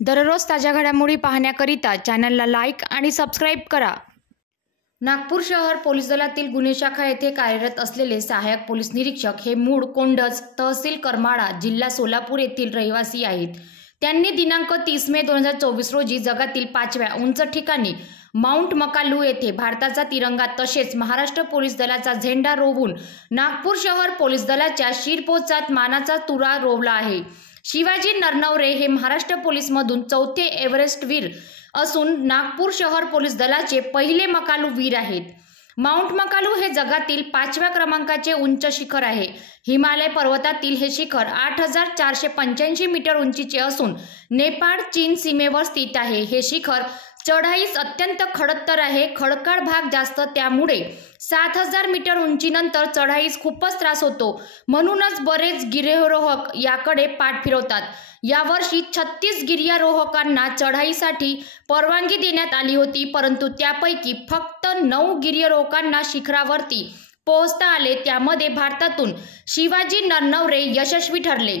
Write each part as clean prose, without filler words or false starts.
दररोज ताज्या घडामोडी पाहण्याकरिता चॅनलला लाईक आणि सबस्क्राईब करा। नागपूर शहर पोलीस दलातील गुन्हे शाखा येथे कार्यरत असलेले सहाय्यक पोलीस निरीक्षक हे मूळ कोंडज, तहसील करमाळा, जिल्हा सोलापूर येथील रहिवासी आहेत। त्यांनी दिनांक 30 मे 2024 रोजी जगातील 5व्या उंच ठिकाणी माउंट मकालू येथे भारताचा तिरंगा तसेच महाराष्ट्र पोलीस दलाचा झेंडा रोवून नागपूर शहर पोलीस दलाच्या शिरपोचात मानाचा तुरा रोवला आहे। शिवाजी नरनवरे हे महाराष्ट्र पोलीस मधून 4थे एव्हरेस्ट वीर असून नागपूर शहर पोलीस दलाचे पहिले मकालू वीर आहेत। माउंट मकालू हे जगातील 5व्या क्रमांकाचे उंच शिखर आहे। हिमालय पर्वतातील हे शिखर 8485 मीटर उंचीचे असून नेपाळ चीन सीमेवर स्थित आहे। हे शिखर चढाईस अत्यंत खडतर आहे। खडकाळ भाग जास्त, त्यामुळे 7000 मीटर उंचीनंतर चढाईस खूपच त्रास होतो। म्हणूनच बरेच गिर्यारोहक याकडे पाठ फिरवतात। यावर्षी 36 गिर्यारोहकांना चढाईसाठी परवानगी देण्यात आली होती, परंतु त्यापैकी फक्त 9 गिर्यारोहकांना शिखरावरती पोहोचता आले। त्यामध्ये भारतातून शिवाजी नरनवरे यशस्वी ठरले।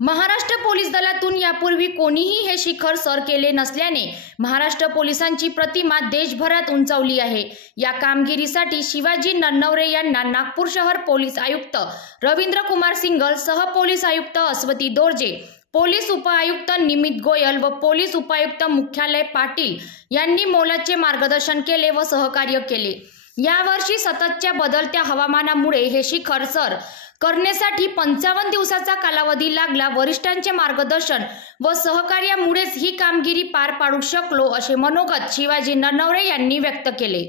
महाराष्ट्र पोलीस दलातून यापूर्वी कोणीही हे शिखर सर केले नसल्याने महाराष्ट्र पोलिसांची प्रतिमा देशभरात उंचावली आहे। या कामगिरीसाठी शिवाजी नरनवरे यांना नागपूर शहर पोलीस आयुक्त रवींद्र कुमार सिंगल, सह पोलीस आयुक्त अस्वती दोर्जे, पोलीस उपायुक्त निमित गोयल व पोलीस उपायुक्त मुख्यालय पाटील यांनी मोलाचे मार्गदर्शन केले व सहकार्य केले। यावर्षी सततच्या बदलत्या हवामानामुळे हे शिखर सर करण्यासाठी 55 दिवसाचा कालावधी लागला। वरिष्ठांचे मार्गदर्शन व सहकार्यामुळेच ही कामगिरी पार पाडू शकलो, असे मनोगत शिवाजी नरनवरे यांनी व्यक्त केले।